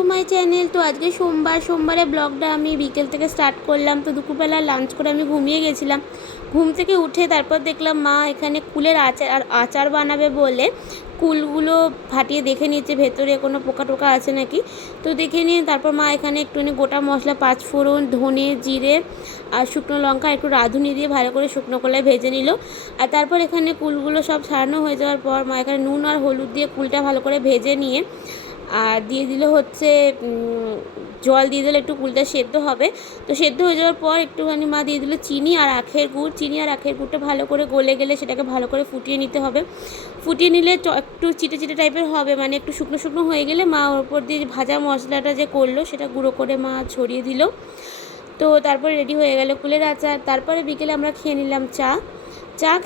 To my channel. তো আজকে সোমবারে ব্লগটা আমি বিকেল থেকে স্টার্ট করলাম। তো দুপুরবেলা লাঞ্চ করে আমি ঘুমিয়ে গেছিলাম। ঘুম থেকে উঠে তারপর দেখলাম মা এখানে কুলের আচার বানাবে বলে কুলগুলো ফাটিয়ে দেখে নিচ্ছে ভেতরে কোনো পোকা টোকা আছে নাকি। তো দেখে নিয়ে তারপর মা এখানে একটুখানি গোটা মশলা, পাঁচফোড়ন, ধনে, জিরে আর শুকনো লঙ্কা একটু রাঁধুনি দিয়ে ভালো করে শুকনো কলায় ভেজে নিল। আর তারপর এখানে কুলগুলো সব ছাড়ানো হয়ে যাওয়ার পর মা এখানে নুন আর হলুদ দিয়ে কুলটা ভালো করে ভেজে নিয়ে আর দিয়ে দিল হচ্ছে জল দিয়ে দিলে একটু কুলটা সেদ্ধ হবে। তো সেদ্ধ হয়ে যাওয়ার পর একটুখানি মা দিয়ে দিল চিনি আর আখের গুড়টা ভালো করে গলে গেলে সেটাকে ভালো করে ফুটিয়ে নিতে হবে। ফুটিয়ে নিলে একটু চিটে চিটে টাইপের হবে, মানে একটু শুকনো শুকনো হয়ে গেলে মা ওর উপর দিয়ে ভাজা মশলাটা যে করলো সেটা গুঁড়ো করে মা ছড়িয়ে দিল। তো তারপরে রেডি হয়ে গেল কুলের আচার। তারপরে বিকেলে আমরা খেয়ে নিলাম চা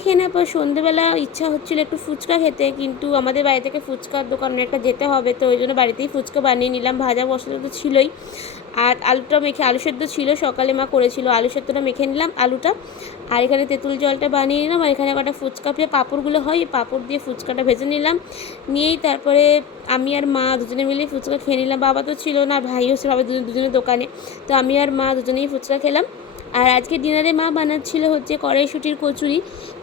খেয়ে নেওয়ার পর সন্ধ্যেবেলা ইচ্ছা হচ্ছিলো একটু ফুচকা খেতে, কিন্তু আমাদের বাড়ি থেকে ফুচকার দোকান একটা যেতে হবে, তো ওই জন্য বাড়িতেই ফুচকা বানিয়ে নিলাম। ভাজা মশলা তো ছিলই, আর আলুটা মেখে, আলু সেদ্ধ ছিল সকালে মা করেছিল, আলু সেদ্ধটা মেখে নিলাম আলুটা, আর এখানে তেঁতুল জলটা বানিয়ে নিলাম, আর এখানে কটা ফুচকা দিয়ে পাঁপড়গুলো হয় এই পাঁপড় দিয়ে ফুচকাটা ভেজে নিলাম। নিয়েই তারপরে আমি আর মা দুজনে মিলে ফুচকা খেয়ে নিলাম। বাবা তো ছিল না, ভাইও ছিল, বাবা দুজনে দোকানে, তো আমি আর মা দুজনেই ফুচকা খেলাম। আর আজকে ডিনারে মা বানাচ্ছিল হচ্ছে কড়াইশুঁটির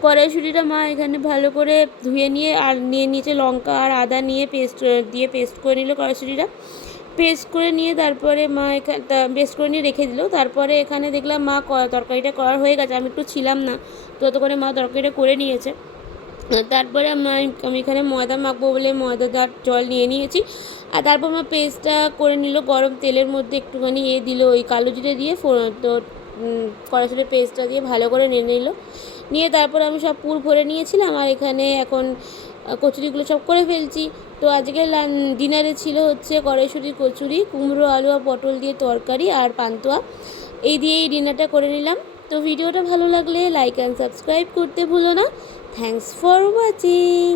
কড়াইশুঁটিটা মা এখানে ভালো করে ধুয়ে নিয়ে আর নিয়ে নিচে লঙ্কা আর আদা নিয়ে পেস্ট করে নিল কড়াইশুঁটিটা। পেস্ট করে নিয়ে তারপরে মা পেস্ট করে নিয়ে রেখে দিল। তারপরে এখানে দেখলাম মা তরকারিটা করার হয়ে গেছে, আমি একটু ছিলাম না, ততক্ষণে মা তরকারিটা করে নিয়েছে। তারপরে আমি এখানে ময়দা মাখবো বলে ময়দাদার জল নিয়ে নিয়েছি। আর তারপর মা পেস্টটা করে নিল, গরম তেলের মধ্যে একটুখানি দিল ওই কালো জিরে দিয়ে, তো কড়াইশুঁটির পেস্টটা দিয়ে ভালো করে নিয়ে নিল। নিয়ে তারপর আমি সব পুর ভরে নিয়েছিলাম, আর এখানে এখন কচুরিগুলো সব করে ফেলছি। তো আজকে ডিনারে ছিল হচ্ছে কড়াইশুঁটির কচুরি, কুমড়ো, আলু আর পটল দিয়ে তরকারি আর পান্তুয়া, এই দিয়েই ডিনারটা করে নিলাম। তো ভিডিওটা ভালো লাগলে লাইক অ্যান্ড সাবস্ক্রাইব করতে ভুলো না। Thanks for watching.